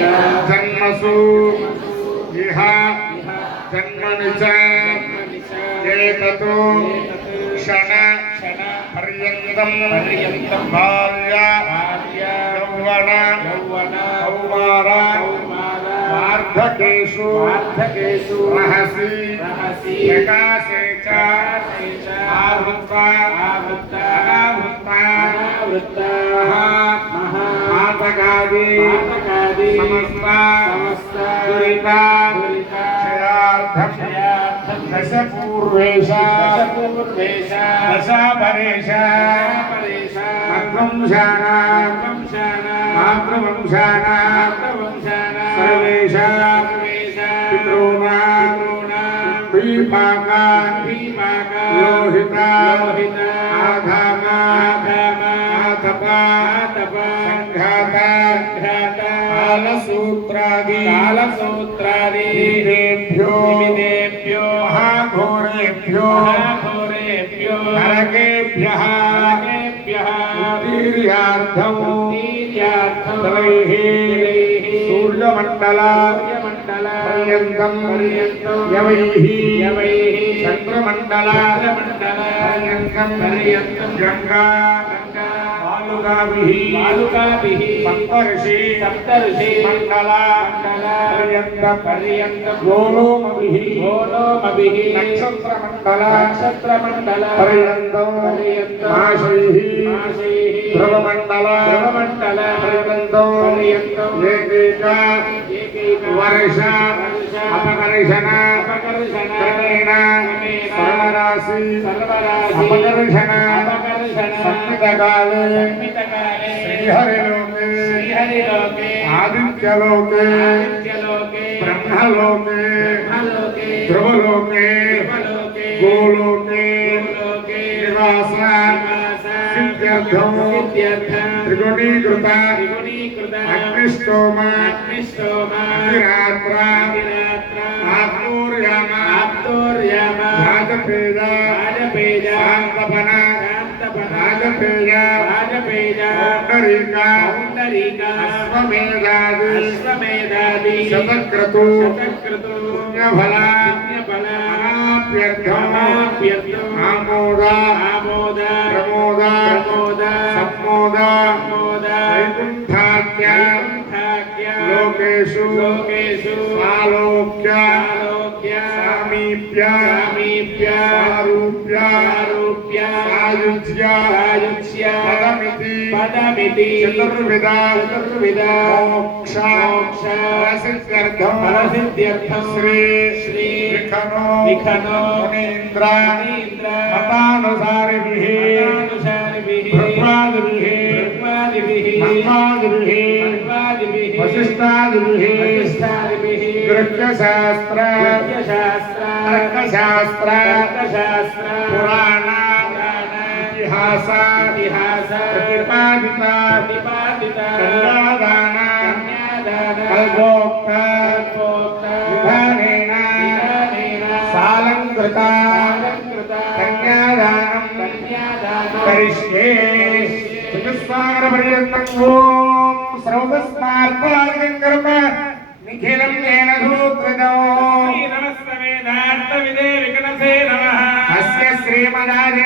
जन्मसु इह जन्मनि च एततो क्षण पर्यन्तं बाल्य यौवन कौमार वार्धकेषु रहसि प्रकाशे च आवृत्ता अनावृत्ता मातकादि समस्त दुरिता क्षयार्थं दशपूर्वेश दशापरेश मातृवंशानां सर्वेषां पितॄणां भीमाका लोहिता आधामा आतपा संघाता कालसूत्रादि देभ्यो महाघोरेभ्यो नरकेभ्यः उत्तीर्यार्थं सूर्यमण्डल पर्यन्तं यवैः चन्द्रमण्डल पर्यन्तं गंगा बालुकाभिः सप्तर्षि मण्डल पर्यन्तं गोलोमभिः नक्षत्रमण्डल पर्यन्तं मासैः ध्रुवमण्डल पर्यन्तं एकैक वर्ष अपकर्षण क्रमेण सर्वराशि अपकर्षण संहितकाले श्रीहरिलोके आदित्यलोके ब्रह्मलोके ध्रुवलोके गोलोके निवास सिद्ध्यर्थं त्रिगुणीकृत अग्निष्टोम अग्निरात्र आप्तोर्याम वाजपेय शान्तपन राजपेय पौण्डरीका अश्वमेधादि शतक्रतु पुण्यफल अनाप्यर्थम् आमोद प्रमोद सम्मोद वैकुण्ठाख्य लोकेषु आलोक्य सामीप्य आरूप्य आयुज्य पदमिति चतुर्विधा मोक्ष फलसिद्ध्यर्थं श्री लिखनो मुनीन्द्र मतानुसारिभिः ब्रह्मादिभिः वसिष्ठादिभिः गृह्यशास्त्र तर्कशास्त्र पुराण इतिहास प्रतिपादिता कन्यादान कल्पोक्त विधानेन सालंकृता कन्यादानं करिष्ये चतुस्सागरपर्यन्तं ओम सर्वस्मार्गादिकं कर्म निखिलं येन धूतृतो नमस्ते वेदान्तविदे विकनसे नमः अस्य श्रीमदादि